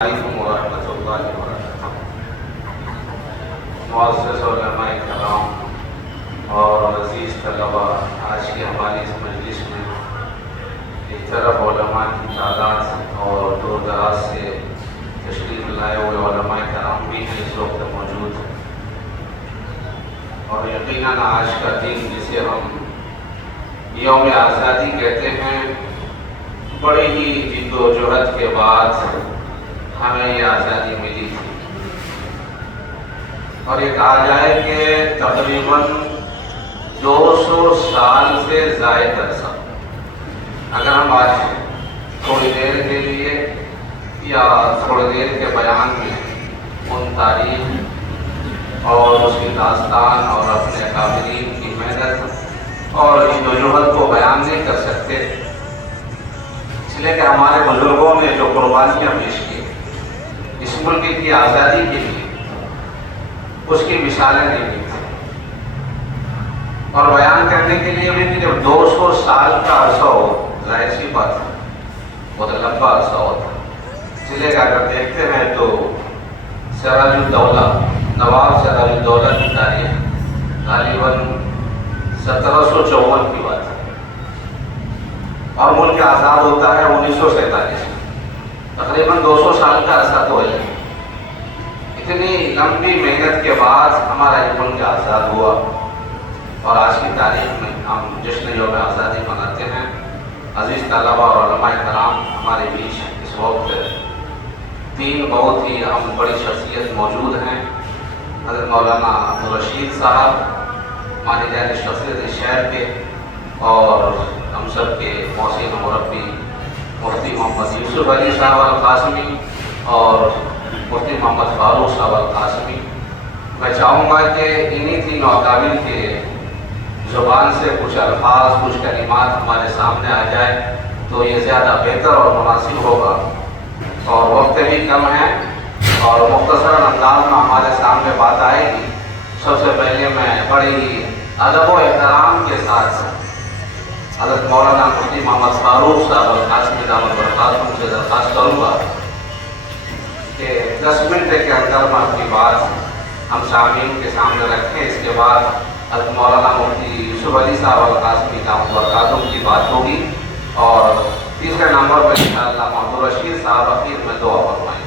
علیکم ورحمۃ اللہ وبرکاتہ۔ معزز علماء کرام اور عزیز طلباء، آج کی ہماری اس مجلس میں ایک طرف علماء کی تعداد اور دور دراز سے تشریف لائے ہوئے علماء کرام بھی ہیں اس وقت موجود، اور یقیناً آج کا دن جسے ہم یوم آزادی کہتے ہیں، بڑی ہی جد و جہد کے بعد ہمیں یہ آزادی ملی تھی، اور یہ کہا جائے کہ تقریباً 200 سال سے زائد عرصہ۔ اگر ہم آج تھوڑی دیر کے لیے یا تھوڑی دیر کے بیان میں ان تاریخ اور اس کی داستان اور اپنے اکابرین کی محنت اور جد و جہد کو بیان نہیں کر سکتے، اس لیے کہ ہمارے بزرگوں نے جو قربانیاں پیش کی اس ملک کی آزادی کے لیے، اس کی مثالیں نہیں دی تھیں، اور بیان کرنے کے لیے بھی جب 200 سال کا عرصہ ہو، ظاہر سی بات ہے بہت لمبا عرصہ ہوتا ہے۔ اس لیے کہ اگر دیکھتے ہیں تو سراج الدولہ، نواب سراج الدولہ کی تاریخ غالباً 1754 کی بات ہے، اور ملک آزاد ہوتا ہے 1947 میں۔ تقریباً 200 سال کا عرصہ تو ہے۔ اتنی لمبی محنت کے بعد ہمارا یہ ملک آزاد ہوا، اور آج کی تاریخ میں ہم جشن یوم آزادی مناتے ہیں۔ عزیز طلباء اور علماء کرام، ہمارے بیچ اس وقت 3 بہت ہی اہم بڑی شخصیت موجود ہیں۔ حضرت مولانا عبدالرشید صاحب، مانی جانے شخصیت اس شہر کے، اور ہم سب کے محسن مربی مفتی محمد یوسف علی صاحب القاسمی اور مفتی محمد فاروق صاحب القاسمی۔ میں چاہوں گا کہ انہی تینوں اکابر کے زبان سے کچھ الفاظ، کچھ کلمات ہمارے سامنے آ جائے تو یہ زیادہ بہتر اور مناسب ہوگا، اور وقت بھی کم ہے اور مختصر انداز میں ہمارے سامنے بات آئے گی۔ سب سے پہلے میں بڑی ہی ادب و احترام کے ساتھ حضرت مولانا مفتی محمد فاروق صاحب القاسمی دامت برکاتہم سے درخواست کروں گا کہ 10 منٹ کے اندر میں اپنی بات ہم سامعین کے سامنے رکھیں۔ اس کے بعد حضرت مولانا مفتی یوسف علی صاحب القاسمی دامت برکاتہم کی بات ہوگی، اور تیسرے نمبر پر انشاءاللہ عبدالرشید صاحب اخیر میں دعا فرمائیں۔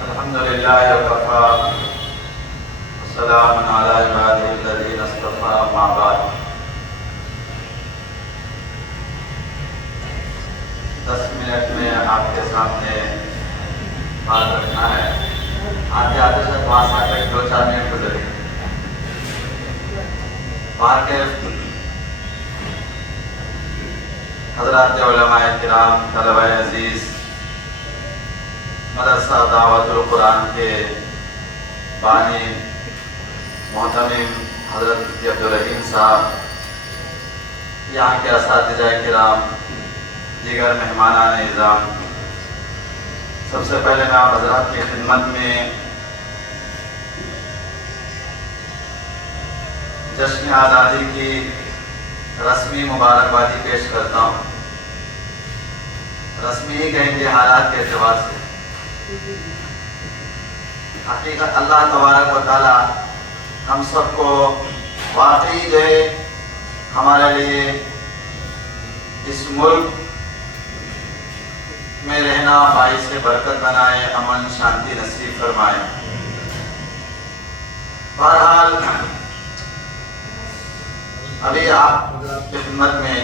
الحمدللہ وکفی وسلام علی عبادہ الذین اصطفی، اما بعد۔ 10 منٹ میں آپ کے سامنے بات رکھنا ہے۔ آتے آتے سے وہاں سے 2-4 منٹ گزرے وہاں کے حضرات علماء کرام، طلبہ عزیز، مدرسہ دعوت القرآن کے بانی محتمم حضرت عبدالرحیم صاحب، یہاں کے اساتذہ کرام، دیگر مہمانان نظام، سب سے پہلے میں آپ حضرات کی خدمت میں جشن آزادی کی رسمی مبارکبادی پیش کرتا ہوں۔ رسمی ہی کہیں گے حالات کے اعتبار سے۔ حقیقت اللہ تبارک و تعالی ہم سب کو واقعی جو ہے ہمارے لیے اس ملک میں رہنا باعث برکت بنائے، امن شانتی نصیب فرمائے۔ بہرحال ابھی آپ کی خدمت میں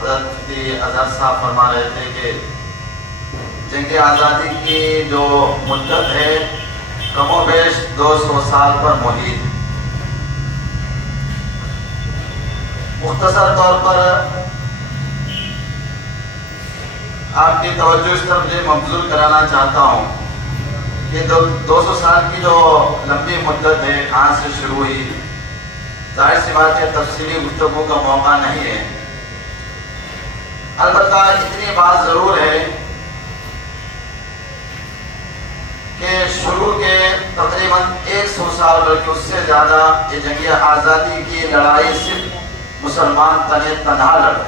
حضرت مفتی اظہر صاحب فرما رہے تھے کہ جنگ آزادی کی جو مدت ہے کم و بیش 200 سال پر محیط۔ مختصر طور پر آپ کی توجہ اس طرف یہ مبذول کرانا چاہتا ہوں کہ 200 سال کی جو لمبی مدت ہے کہاں سے شروع ہوئی، ظاہر سی بات ہے تفصیلی گفتگو کا موقع نہیں ہے، البتہ اتنی بات ضرور ہے کہ شروع کے تقریباً 100 سال بلکہ اس سے زیادہ یہ جنگ آزادی کی لڑائی صرف مسلمان تنہا لڑے.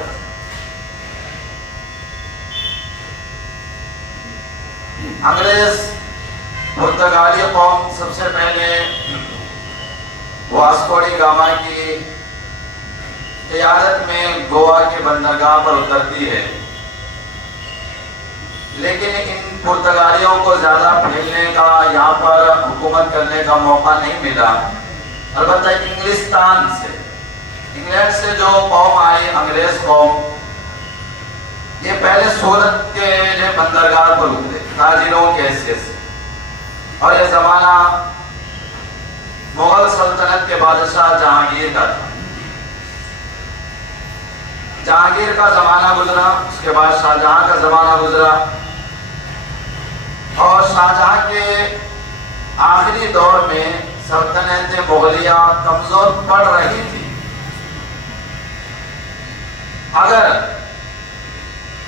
انگریز پرتگالی قوم سب سے پہلے واسکو ڈی گاما کی قیادت میں گوا کے بندرگاہ پر اترتی ہے، لیکن ان پرتگالیوں کو زیادہ پھیلنے کا، یہاں پر حکومت کرنے کا موقع نہیں ملا. البتہ انگلینڈ سے جو قوم آئی، انگریز قوم، یہ پہلے سورت کے بندرگاہ پر اترے تاجروں کی حیثیت سے، اور یہ زمانہ مغل سلطنت کے بادشاہ جہانگیر کا تھا. جہانگیر کا زمانہ گزرا، اس کے بعد شاہجہاں کا زمانہ گزرا، اور شاہجہاں کے آخری دور میں سلطنت مغلیہ کمزور پڑ رہی تھی. اگر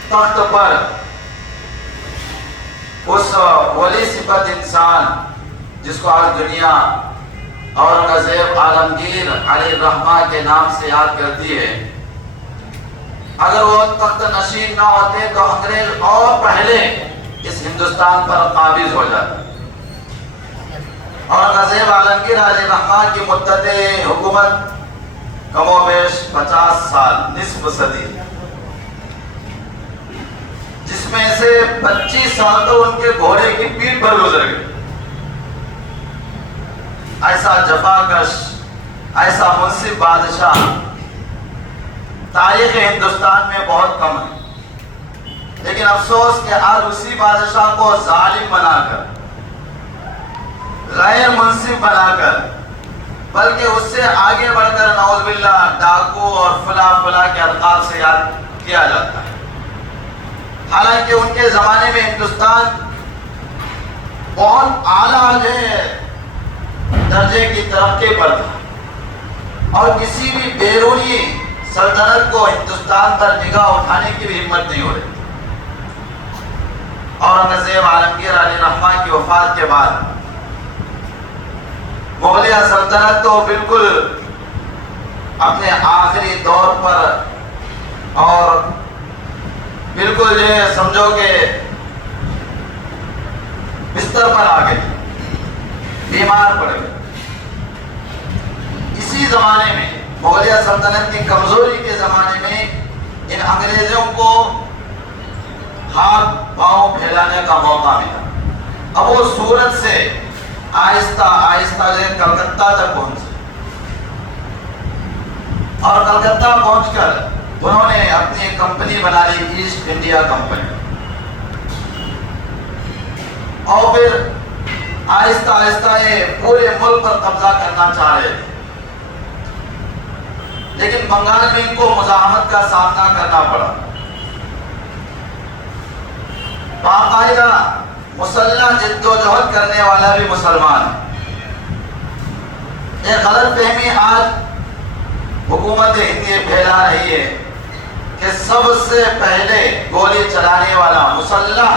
تخت پر اس ولی صفت انسان جس کو آج دنیا اورنگزیب عالمگیر علیہ الرحمہ کے نام سے یاد کرتی ہے، اگر وہ تخت نشین نہ ہوتے تو انگریز اور پہلے اس ہندوستان پر قابض ہو جاتا. اورنگزیب عالمگیر علیہ الرحمہ کی مدت حکومت کم و بیش 50 سال، نصف صدی، جس میں سے 25 سال تو ان کے گھوڑے کی پیٹھ پر گزر گئے. ایسا جفاکش، ایسا منصف بادشاہ تاریخ ہندوستان میں بہت کم ہے. لیکن افسوس کہ آج اسی بادشاہ کو ظالم بنا کر، غیر منصف بنا کر، بلکہ اس سے آگے بڑھ کر نعوذ باللہ ڈاکو اور فلاں کے القاب سے یاد کیا جاتا ہے. حالانکہ ان کے زمانے میں ہندوستان بہت اعلیٰ درجے کی ترقی پر تھا، اور کسی بھی بیرونی سلطنت کو ہندوستان پر نگاہ اٹھانے کی بھی ہمت نہیں ہو رہی. اورنگزیب عالمگیر علیہ الرحمہ کی وفات کے بعد مغلیہ سلطنت تو بالکل اپنے آخری دور پر، اور بالکل سمجھو کہ بستر پر آ گئی، بیمار پڑ گئی. اسی زمانے میں، مغلیہ سلطنت کی کمزوری کے زمانے میں، ان انگریزوں کو ہاتھ پاؤں پھیلانے کا موقع ملا. اب وہ سورت سے آہستہ آہستہ کلکتہ تک پہنچے، اور کلکتہ پہنچ کر انہوں نے اپنی کمپنی بنا لی، ایسٹ انڈیا کمپنی. اور پھر آہستہ آہستہ یہ پورے ملک پر قبضہ کرنا چاہ رہے تھے، لیکن بنگال میں ان کو مزاحمت کا سامنا کرنا پڑا. باقاعدہ مسلح جد و جہد کرنے والا بھی مسلمان. ایک غلط فہمی آج حکومت ہند یہ پھیلا رہی ہے کہ سب سے پہلے گولی چلانے والا، مسلح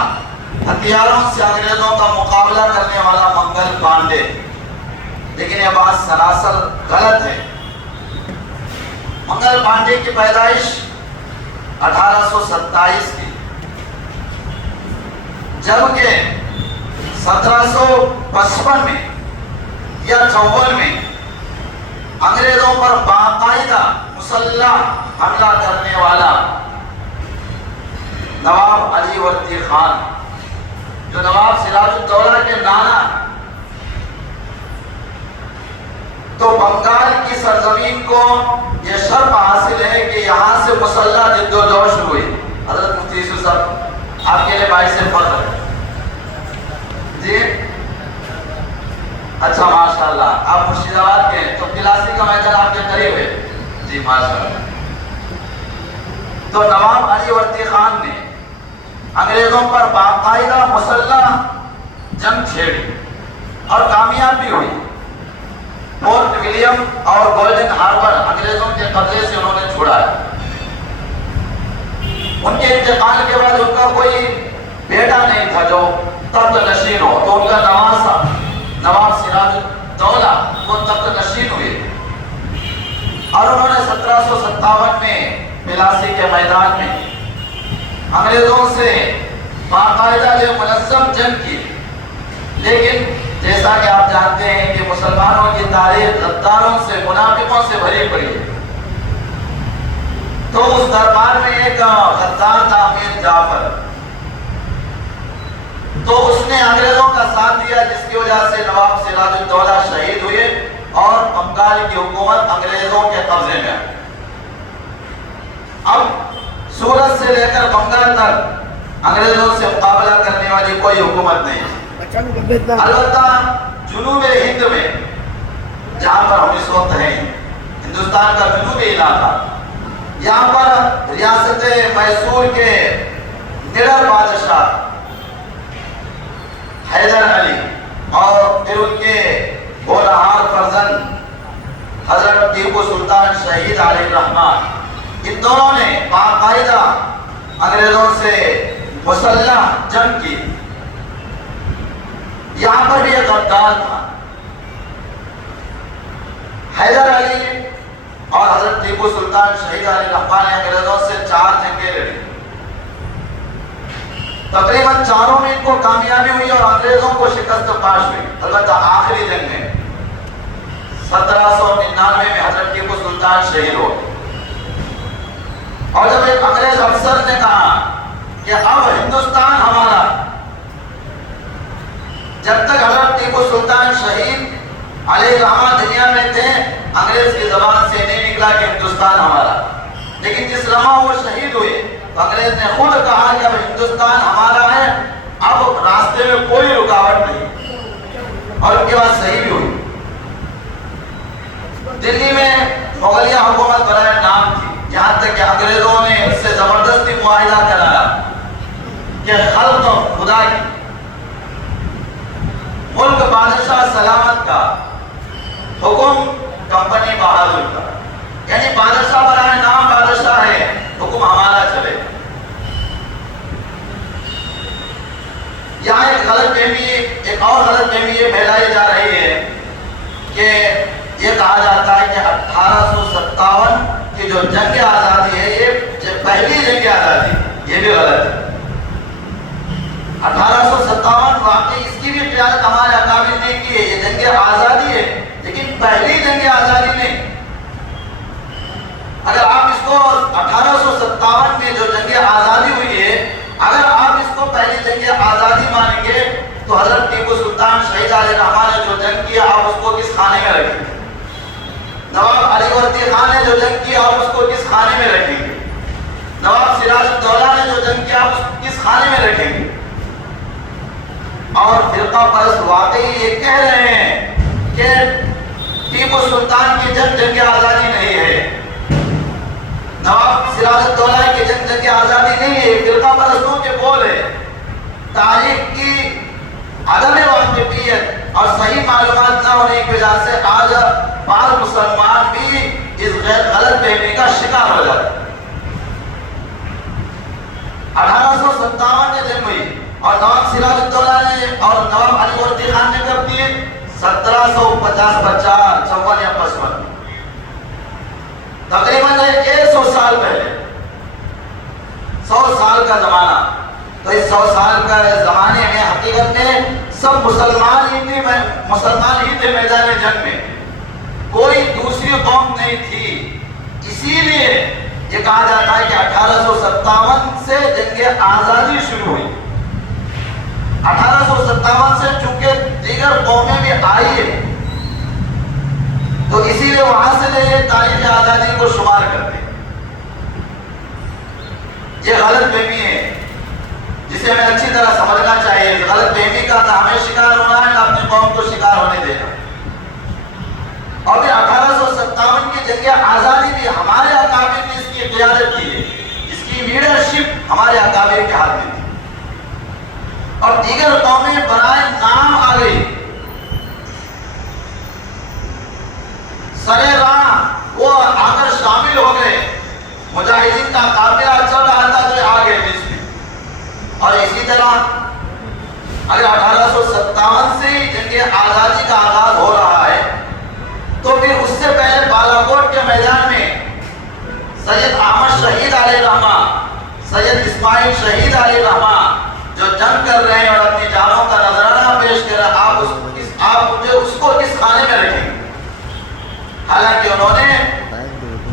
ہتھیاروں سے انگریزوں کا مقابلہ کرنے والا منگل پانڈے. لیکن یہ بات سراسر غلط ہے. منگل پانڈے کی پیدائش 1827 کی، جبکہ 1755 میں یا 54 میں انگریزوں پر باقاعدہ مسلح حملہ کرنے والا نواب علی وردی خان، جو نواب سراج الدولہ کے نانا، تو بنگال کی سرزمین کو یہ شرف حاصل ہے کہ یہاں سے مسلح جد و جہد شروع ہوئی. حضرت مفتی یوسف صاحب، آپ کے لیے بھائی سے فخر ہے جی. اچھا ماشاءاللہ، آپ مرشد آباد کے ہیں تو کلاسی کا میدان آپ کے قریب ہے جی، ماشاءاللہ. تو نواب علی وردی خان نے انگریزوں پر باقاعدہ مسلح جنگ چھیڑی اور کامیاب بھی ہوئی. فورٹ ولیم اور گولڈن ہاربر انگریزوں کے قبضے سے انہوں نے چھڑایا. ان کے انتقال کے بعد ان کا کوئی بیٹا نہیں تھا جو تخت نشین ہو، تو ان کا نواسا نواب سراج الدولہ وہ تخت نشین ہوئے اور انہوں نے 1757 میں پلاسی کے میدان میں انگریزوں سے باقاعدہ منظم جنگ کی، لیکن جیسا کہ آپ جانتے ہیں کہ مسلمانوں کی تاریخ غداروں سے منافقوں سے بھری پڑی ہے، تو اس دربار میں ایک غدار تھا امیر جعفر، تو اس نے انگریزوں کا ساتھ دیا، جس کی وجہ سے نواب سراج الدولہ شہید ہوئے اور بنگال کی حکومت انگریزوں کے قبضے میں آئی۔ اب سورت سے لے کر بنگال تک انگریزوں سے مقابلہ کرنے والی کوئی حکومت نہیں تھی۔ البتہ جنوب ہند میں، جہاں پر ہم اس وقت ہیں، ہندوستان کا جنوبی علاقہ، یہاں پر ریاست میسور کے نڈر بادشاہ حیدر علی اور پھر ان کے ہونہار فرزند حضرت ٹیپو سلطان شہید علیہ الرحمن، ان دونوں نے باقاعدہ انگریزوں سے مسلح جنگ کی۔ یہاں پر بھی ایک غدار تھا، حیدر علی اور حضرت ٹیپو سلطان شہید علیہ الرحمن نے انگریزوں سے 4 جنگیں لڑی، تقریباً چاروں میں ان کو کامیابی ہوئی اور انگریزوں کو شکست پاش ہوئی۔ البتہ آخری جنگ میں 1799 میں حضرت ٹیپو سلطان شہید ہو گئے، اور جب ایک انگریز افسر نے کہا کہ اب ہندوستان ہمارا، جب تک حضرت ٹیپو سلطان شہید علیہ الرحمن دنیا میں تھے انگریز کی زبان سے نہیں نکلا کہ ہندوستان ہمارا، لیکن جس لمحہ وہ شہید ہوئے تو انگریز نے خود کہا کہ اب ہندوستان ہمارا ہے، اب راستے میں کوئی رکاوٹ نہیں، اور ان کے بعد صحیح بھی ہوئی۔ دلی میں مغلیہ حکومت برائے نام تھی، یہاں تک کہ انگریزوں نے اس سے زبردستی معاہدہ کرایا کہ خلق خدا کی، ملک بادشاہ سلامت کا، حکم کمپنی بہادر کا، یعنی بادشاہ برائے نام بادشاہ ہے، حکم ہمارا چلے۔ یہاں ایک غلط فہمی، ایک اور غلط فہمی یہ پھیلائی جا رہی ہے کہ یہ کہا جاتا ہے کہ 1857 کی جو جنگ آزادی ہے یہ پہلی جنگ آزادی، یہ بھی غلط ہے۔ 1857 واقعی اس کی بھی قیادت ہمارے اکابر نے کی ہے، یہ جنگ آزادی ہے، لیکن پہلی جنگ آزادی نہیں۔ اگر آپ اس کو 1857 میں جو جنگ آزادی ہوئی ہے، اگر آپ اس کو پہلی جنگ آزادی مانیں گے تو حضرت ٹیپو سلطان شہید علیہ الرحمن نے جو جنگ کیا آپ اس کو کس خانے میں رکھیں گے؟ نواب علی وردی خان نے جو جنگ کیا آپ اس کو کس خانے میں رکھیں گے؟ نواب سراج الدولہ نے جو جنگ کیا آپ اس کو کس خانے میں رکھیں گے؟ اور فرقہ پرست واقعی یہ کہہ رہے ہیں کہ ٹیپو سلطان کی جنگ آزادی نہیں ہے، نواب سراج الدولہ کی جنگ آزادی نہیں ہے، فرقہ پرستوں کے بول ہے۔ تاریخ کی عدم واقفیت اور صحیح معلومات نہ ہونے کی وجہ سے آج بعض مسلمان بھی اس غلط فہمی کا شکار ہو جاتے ہیں۔ 1857 میں جنگ ہوئی اور نواب سراج الدولہ نے اور نواب علی وردی خان نے کب کی؟ 1750 54 یا 55، تقریباً 100 سال پہلے، 100 سال کا زمانہ۔ تو اس 100 سال کا زمانے میں حقیقت میں سب مسلمان ہی تھے میدان جنگ میں، کوئی دوسری قوم نہیں تھی۔ اسی لیے یہ کہا جاتا ہے کہ 1857 سے جنگ آزادی شروع ہوئی۔ 1857 سے چونکہ دیگر قومیں بھی آئی ہیں تو اسی لیے وہاں سے لے تاریخ آزادی کو شمار کرتے ہیں۔ یہ غلط فہمی ہے جسے ہمیں اچھی طرح سمجھنا چاہیے۔ اس غلط فہمی کا نہ ہمیں شکار ہونا ہے نہ اپنی قوم کو شکار ہونے دینا۔ اور پھر 1857 کی جنگ آزادی بھی ہمارے اکابر نے اس کی قیادت کی ہے، اس کی لیڈرشپ ہمارے اکابر کے ہاتھ میں تھی، اور دیگر قومیں برائے نام آ گئی، سرے راہ وہ آ کر شامل ہو گئے، مجاہدین کا قافلہ چل رہا تھا جو آگے اگر 1857 سے جنگ آزادی کا آغاز ہو رہا ہے تو پھر اس سے پہلے بالاکوٹ کے میدان میں سید احمد شہید علیہ رحمہ، سید اسماعیل شہید علیہ رحمہ جو جنگ کر رہے ہیں اور اپنی جانوں کا نذرانہ پیش کر رہے ہیں، آپ مجھے اس کو کس خانے میں رکھیں؟ حالانکہ انہوں نے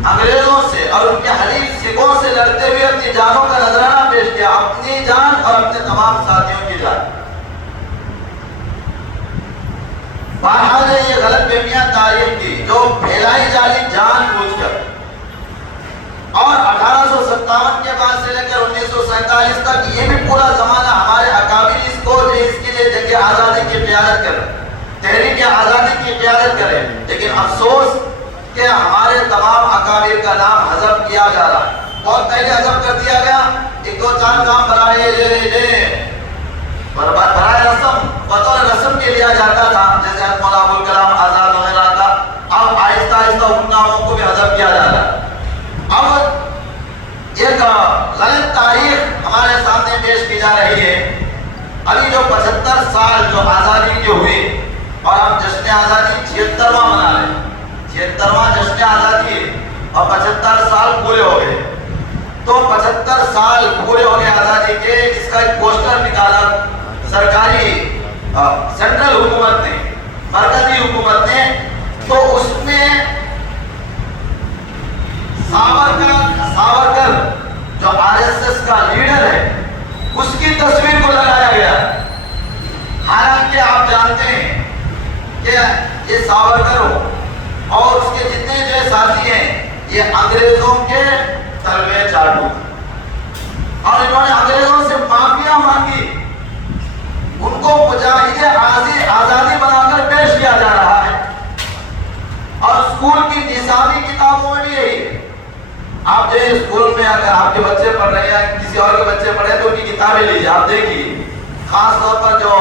انگریزوں سے اور ان کے حلیف سکھوں سے لڑتے ہوئے اپنی جانوں کا نذرانہ پیش کیا، اپنی جان اور اپنے تمام ساتھیوں کی جان۔ بہرحال یہ غلط فہمیاں تاریخ کی جو پھیلائی جاتی جان بوجھ کر، اور 1857 کے بعد سے لے کر 1947 تک یہ بھی پورا زمانہ ہمارے اکابر اس کو جو اس کے لیے جنگ آزادی کی قیادت کرے، تحریک آزادی کی قیادت کرے، لیکن افسوس کہ ہمارے تمام اکابر کا نام حذف کیا جا رہا ہے۔ بہت پہلے حذف کر دیا گیا، ایک دو چار نام برائے رسم بطور رسم کے لیا جاتا تھا، جیسے مولانا ابوالکلام آزاد وغیرہ کا، اب آہستہ آہستہ ان ناموں کو بھی حذف کیا جا رہا ہے۔ اب ایک غلط تاریخ ہمارے سامنے پیش کی جا رہی ہے۔ ابھی جو 75 سال جو آزادی کے ہوئے اور ہم جشن آزادی 76واں منا رہے ہیں، 76واں جشن آزادی ہے اور 75 سال پورے ہو گئے، تو 75 سال پورے ہو گئے آزادی کے، اس کا ایک پوسٹر نکالا سرکاری سینٹرل حکومت نے، مرکزی حکومت نے، تو اس میں ساورکر جو RSS کا لیڈر ہے اس کی تصویر کو لگایا گیا۔ حالانکہ آپ جانتے ہیں کہ یہ ساورکر ہو اور اس کے جتنے جو ساتھی ہیں یہ انگریزوں کے تلوے چاٹو، اور انہوں نے انگریزوں سے معافیا مانگی، ان کو مجاہد آزادی بنا کر پیش کیا جا رہا ہے، اور اسکول کی نصابی کتابوں میں بھی یہی۔ آپ جو اسکول میں اگر آپ کے بچے پڑھ رہے ہیں یا کسی اور کے بچے پڑھ رہے ہیں تو ان کی کتابیں لیجیے، آپ دیکھیے، خاص طور پر جو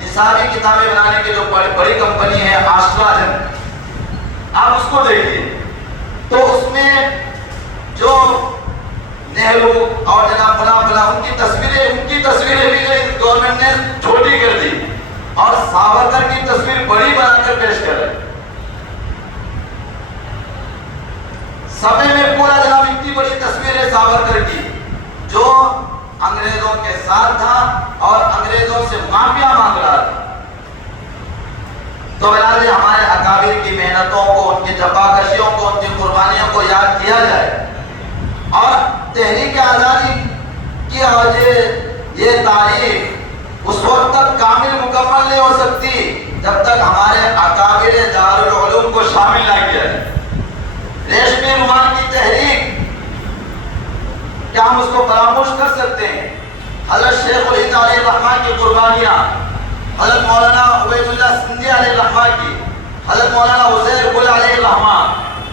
نصابی کتابیں بنانے کی جو بڑی کمپنی ہے آشٹراجن، آپ اس کو دیکھیے، تو اس میں جو نہرو اور جناب فلاں ان کی تصویریں بھی گورنمنٹ نے چھوٹی کر دی اور ساورکر کی تصویر بڑی بنا کر پیش کر رہے۔ سبے میں پورا جناب اتنی بڑی تصویر ہے ساورکر کی جو انگریزوں کے ساتھ تھا اور انگریزوں سے معافیا مانگ رہا تھا۔ تو بہرحال ہمارے اکابر کی محنتوں کو، ان کی جفاکشیوں کو، ان کی قربانیوں کو یاد کیا جائے، اور تحریک آزادی کی یہ تاریخ اس وقت تک کامل مکمل نہیں ہو سکتی جب تک ہمارے اکابر دارالعلوم کو شامل نہ کیا جائے۔ ریشمی رومال کی تحریک کیا ہم اس کو فراموش کر سکتے ہیں؟ حضرت شیخ الہند علیہ الرحمہ کی قربانیاں، حضرت مولانا عبید اللہ سندھی علیہ الرحمہ کی، حضرت مولانا عزیر گل علیہ الرحمہ،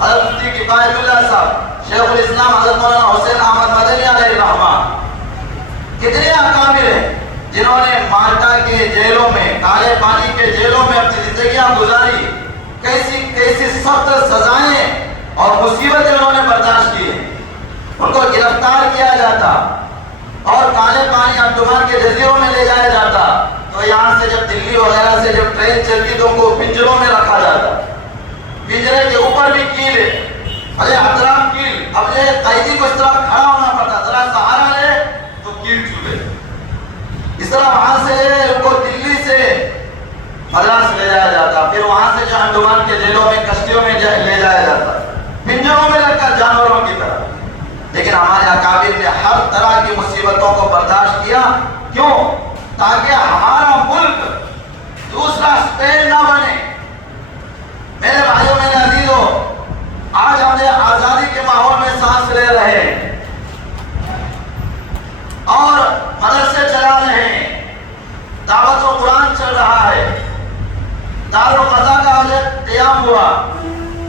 حضرت مفتی کفایت اللہ صاحب، شیخ الاسلام حضرت مولانا حسین احمد مدنی علیہ الرحمہ، کتنے اکابر ہیں جنہوں نے مالٹا کے جیلوں میں، کالے پانی کے جیلوں میں اپنی زندگیاں گزاری، کیسی سخت سزائیں اور مصیبتیں انہوں نے برداشت کی، ان کو گرفتار کیا جاتا اور کالے پانی انڈمان کے جزیروں میں لے جایا جاتا، تو یہاں سے جب دلی وغیرہ سے جب ٹرین چلتی تو ان کو پنجروں میں رکھا جاتا، پنجرے کے اوپر بھی کیل ہے، ارے اطراف کیل، اب یہ قیدی کو اس طرح کھڑا ہونا پڑتا، ذرا سہارا لے تو کیل چولے، اس طرح وہاں سے ان کو دلی سے مدراس لے جایا جاتا، پھر وہاں سے جو انڈمان کے جیلوں میں کشتیوں میں لے جایا جاتا، پنجروں میں رکھ کر جانوروں کی طرح۔ لیکن ہمارے اکابر نے ہر طرح کی مصیبتوں کو برداشت کیا، کیوں؟ تاکہ ہمارا ملک دوسرا اسپین نہ بنے۔ میرے بھائیوں، میرے عزیزوں، آج ہم نے آزادی کے ماحول میں سانس لے رہے ہیں اور مدرسے چلا رہے ہیں، دعوت و قرآن چل رہا ہے، دارالغذا کا قیام ہوا،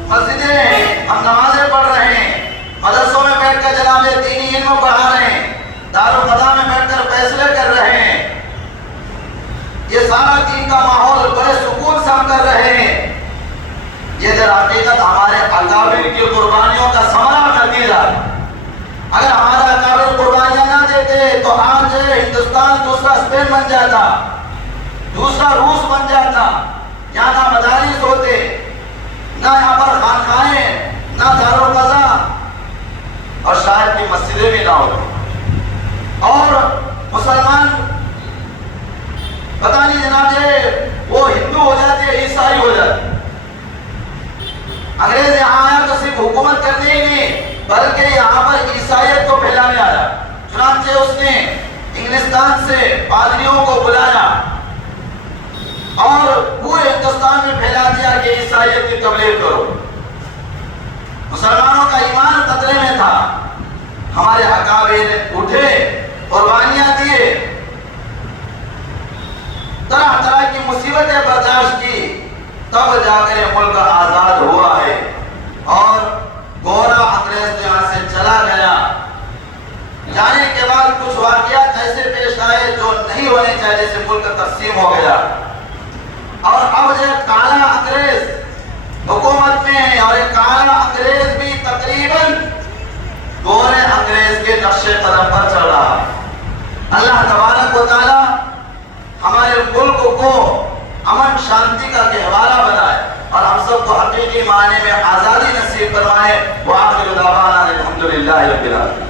مسجدیں ہیں، ہم نمازیں پڑھ رہے ہیں، مدرسوں میں بیٹھ کر جناب دینی علم پڑھا رہے ہیں، دارالغذا میں بیٹھ کر فیصلے کر رہے ہیں، یہ سارا دین کا ماحول بڑے سکون سے ہم کر رہے ہیں۔ یہ در حقیقت ہمارے اکابر کی قربانیوں کا ثمرہ نتیجہ۔ اگر ہمارے اکابر قربانیاں نہ دیتے تو آج ہندوستان دوسرا اسپین بن جاتا، دوسرا روس بن جاتا، یہاں نہ مدارس ہوتے، نہ یہاں پر خانقاہیں، نہ دارالقضا، اور شاید کی مسجدیں بھی نہ ہوتی، اور مسلمان پتہ نہیں جناب جی وہ ہندو ہو جاتے، عیسائی ہو جاتے۔ انگریز یہاں آیا تو صرف حکومت کرنے ہی نہیں بلکہ یہاں پر عیسائیت کو پھیلانے آیا، چنانچہ اس نے انگلستان سے پادریوں کو بلایا اور پورے ہندوستان میں پھیلا دیا کہ عیسائیت کی تبلیغ کرو۔ مسلمانوں کا ایمان خطرے میں تھا، ہمارے اکابر اٹھے، قربانیاں دیے، طرح طرح کی مصیبتیں برداشت کی، تب جا کر ملک آزاد ہوا ہے۔ اور گورا انگریز یہاں سے چلا گیا، جانے کے بعد کچھ واقعات ایسے پیش آئے جو نہیں ہونے چاہیے، جیسے ملک تقسیم ہو گیا، اور اب جو کالا انگریز حکومت میں ہے، اور یہ کالا انگریز بھی تقریباً گورے انگریز کے نقش قدم پر چل رہا۔ اللہ تبارک و تعالی ہمارے ملک کو امن شانتی کا گہوارہ بنائے اور ہم سب کو حقیقی معنی میں آزادی نصیب فرمائے۔ وآخر دعوانا الحمدللہ رب العالمین۔